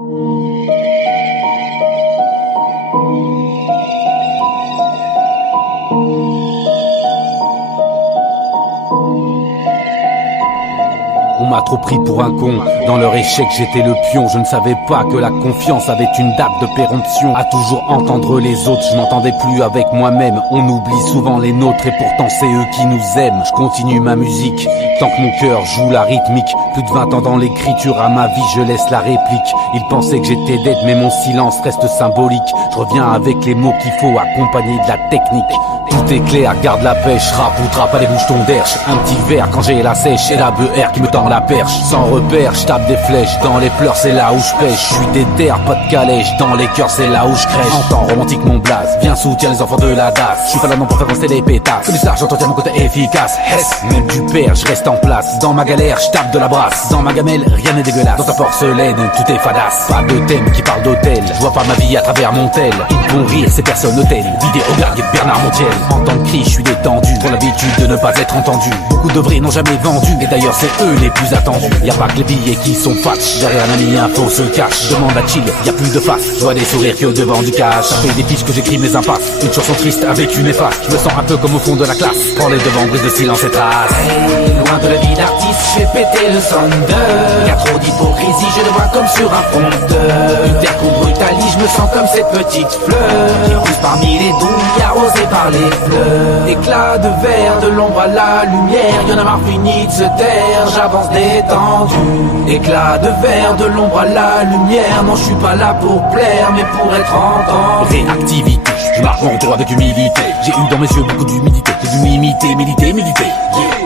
On m'a trop pris pour un con, dans leur échec j'étais le pion. Je ne savais pas que la confiance avait une date de péremption. À toujours entendre les autres, je m'entendais plus avec moi-même. On oublie souvent les nôtres et pourtant c'est eux qui nous aiment. Je continue ma musique, tant que mon cœur joue la rythmique. Plus de 20 ans dans l'écriture, à ma vie je laisse la réplique. Ils pensaient que j'étais dead mais mon silence reste symbolique. Je reviens avec les mots qu'il faut, accompagnés de la technique. Tout est clair, garde la pêche, rap ou trap, allez bouge ton derche. Un petit verre quand j'ai la sèche et la BR qui me tend la perche. Sans repère, je tape des flèches, dans les pleurs c'est là où je pêche. Je suis déter, pas de calèche, dans les cœurs c'est là où je crèche. En temps romantique mon blaze, viens soutiens les enfants de la DAS. Je suis pas là non pour faire rester les pétasses, que du ça j'entretiens mon côté efficace. Hess, même du père, je reste en place. Dans ma galère, je tape de la brasse. Dans ma gamelle, rien n'est dégueulasse. Dans ta porcelaine, tout est fadasse. Pas de thème qui parle d'hôtel, je vois pas ma vie à travers mon tel. Ils vont rire, ces personnes hôtel, vidéo gargue et Bernard Montiel. En tant que cri, je suis détendu, pour l'habitude de ne pas être entendu. Beaucoup de vrais n'ont jamais vendu, et d'ailleurs c'est eux les plus attendus. Y'a pas que les billets qui sont fatch, derrière un ami info se cache. Demande à chill, y'a plus de face, je vois des sourires que devant du cash. Ça fait des fiches que j'écris mes impasses, une chanson triste avec une efface. Je me sens un peu comme au fond de la classe, prends les devants, brise de silence et trace. Hey, loin de la vie d'artiste, je fais péter le son de. Y'a trop d'hypocrisie, je le vois comme sur un fond de. Une terre qu'on brutalise, je me sens comme cette petite fleur qui pousse parmi les douilles, arrosée par les fleurs. Éclat de verre, de l'ombre à la lumière, y'en a marre fini de se taire, j'avance détendu. Éclat de verre, de l'ombre à la lumière, non je suis pas là pour plaire, mais pour être entendu. Réactivité, je marche mon tour avec humilité. J'ai eu dans mes yeux beaucoup d'humidité, j'ai dû m'imiter, militer.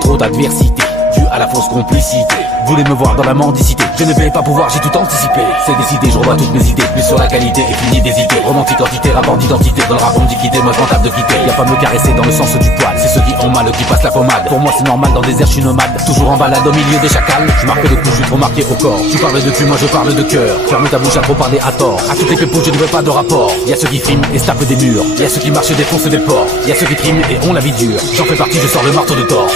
Trop d'adversité, dû à la fausse complicité. Voulez me voir dans la mendicité, je ne vais pas pouvoir, j'ai tout anticipé. C'est décidé, je revois toutes mes idées, plus sur la qualité et fini d'hésiter. Romantique entité, rapport d'identité, dans le rap on me dit quitter, moi je rentable de quitter. Y'a pas me caresser dans le sens du poil, c'est ceux qui ont mal qui passent la pommade. Pour moi c'est normal, dans des airs je suis nomade, toujours en balade au milieu des chacals. Je marque le coup, je suis trop marqué au corps. Tu parles de cul, moi je parle de cœur. Ferme ta bouche à trop parler à tort. À toutes les pépouches je ne veux pas de rapport. Y'a ceux qui friment et se tapent des murs, y'a ceux qui marchent et défoncent des ports. Y'a ceux qui triment et ont la vie dure, j'en fais partie, je sors le marteau de Thor.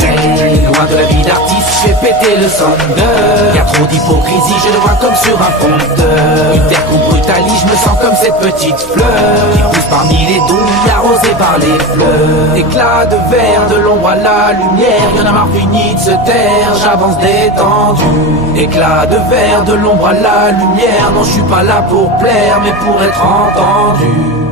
Hey, loin de la vie d'artiste, je fais péter le son de. Y'a trop d'hypocrisie, je le vois comme sur un fond de. Une terre qu'on brutalise, je me sens comme cette petite fleur qui pousse parmi les douilles, arrosée par les fleurs. Éclat de verre, de l'ombre à la lumière, y'en a marre fini de se taire, j'avance détendu. Éclat de verre, de l'ombre à la lumière, non je suis pas là pour plaire, mais pour être entendu.